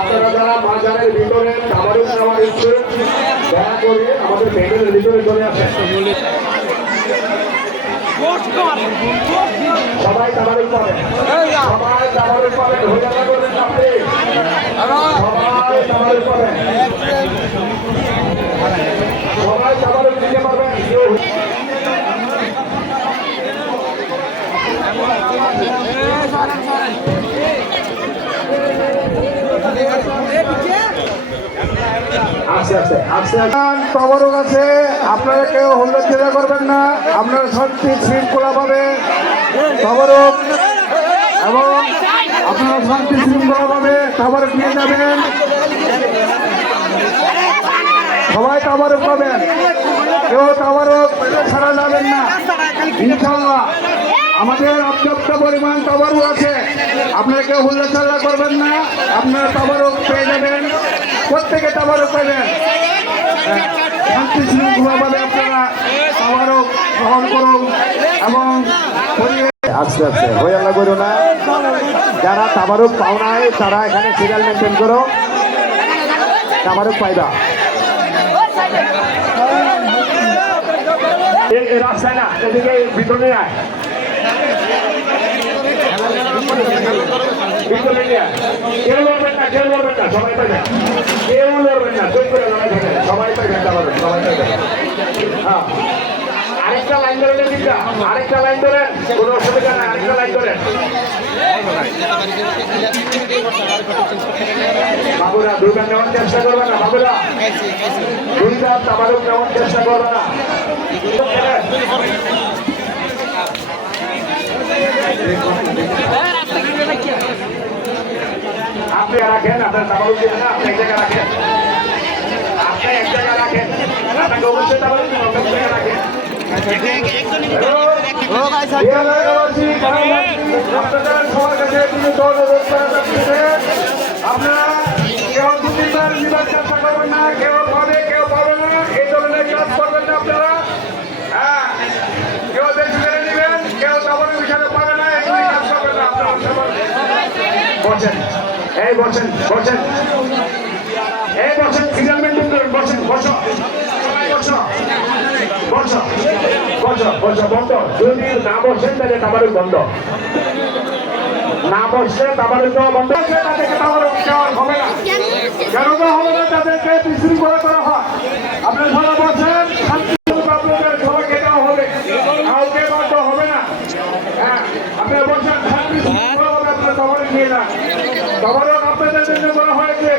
আপনারা যারা বাজারের ভিতরে খাবারের নেওয়ার ইচ্ছে দয়া করে আমাদের প্যান্ডেলের ভিতরে চলে আসেন। সবাই খাবারের পাবেন, সবাই খাবারের পাবেন, হয়ে যাবে করবেন আপনি, সবাই খাবারের পাবেন, সবাই খাবারের দিতে পারবেন। তবরক আছে, আপনারা কেউ হুল্লোড় ছেড়ে করবেন না, আপনারা শান্তি শৃঙ্খলা পাবে তবরক, এবং আপনারা শান্তি শৃঙ্খলা পাবে তবরক নিয়ে যাবেন। সবাই তবরক পাবেন, কেউ তবরক ছাড়া যাবেন না ইনশাআল্লাহ। আমাদের পর্যাপ্ত পরিমাণ তবরক আছে, আপনারা কেউ হুল্লোড় করবেন না, আপনারা তবরক পেয়ে যাবেন, প্রত্যেকে তবরক পাবেন। শান্তি শৃঙ্খলাভাবে আপনারা তবরক গ্রহণ করুন এবং আস্তে আস্তে হয়ে আল্লাহ করো না। যারা তবরক পাও নাই তারা এখানে সিরিয়াল মেনটেন করো, তবরক পাইবা। রাস্তায় না, এদিকে ভিতরে আয়, ভিতরে নিয়ে কেউ লড়বেন না, কেউ লড়বেন না, সবাই পাইবেন, কেউ লড়বেন না, চুপ করে লড়াই থাকেন, সবাই পাইবেন, সবাই পাইবেন। হ্যাঁ, আরেকটা লাইন ধরেন, দিকটা আরেকটা লাইন ধরেন, কোনো অসুবিধা নাই, আরেকটা লাইন ধরেন। বাবুরা দুইবার নেওয়ার চেষ্টা করবে না, বাবুরা দুইবার তাবারুক নেওয়ার চেষ্টা করবে না। আপনি রাখেন, আপনার তাবারুক দিবেন না, আপনি এক জায়গায় রাখেন, আপনি এক জায়গায় রাখেন, আপনাকে অবশ্যই তাবারুক দিবেন, এক জায়গায় রাখেন। আপনারা কেউ দু তিনবার নিবার চেষ্টা করবেন না, কেউ পাবে কেউ পাবে না, এই ধরনের কাজ করবেন না আপনারা। হ্যাঁ, কেউ বেশি করে নেবেন, কেউ তাবারুক হিসাবে পাবে না, এগুলি কাজ করবেন না আপনারা। বসেন, এই বসেন, বসেন, এই বসেন, সিরিয়াল মেনটেন করুন, বসেন, বসো, বসো, বসো, বসো, বসো, বন্ধ। যদি না বসেন তাহলে তাবারুক বন্ধ, না বসলে তাবারুক বন্ধ, তাদেরকে তাবারুক দেওয়া হবে না, কেন হবে না, তাদেরকে বিশৃঙ্খলা করা হয়। আপনি সবাই বসেন, শান্তি আপনাদের সবাইকে দেওয়া হবে, কাউকে বন্ধ হবে না। হ্যাঁ, আপনি বসেন, শান্তি শৃঙ্খলা হবে, আপনার তাবারুক নিয়ে যান, তাবারুক আপনাদের জন্য করা হয়েছে।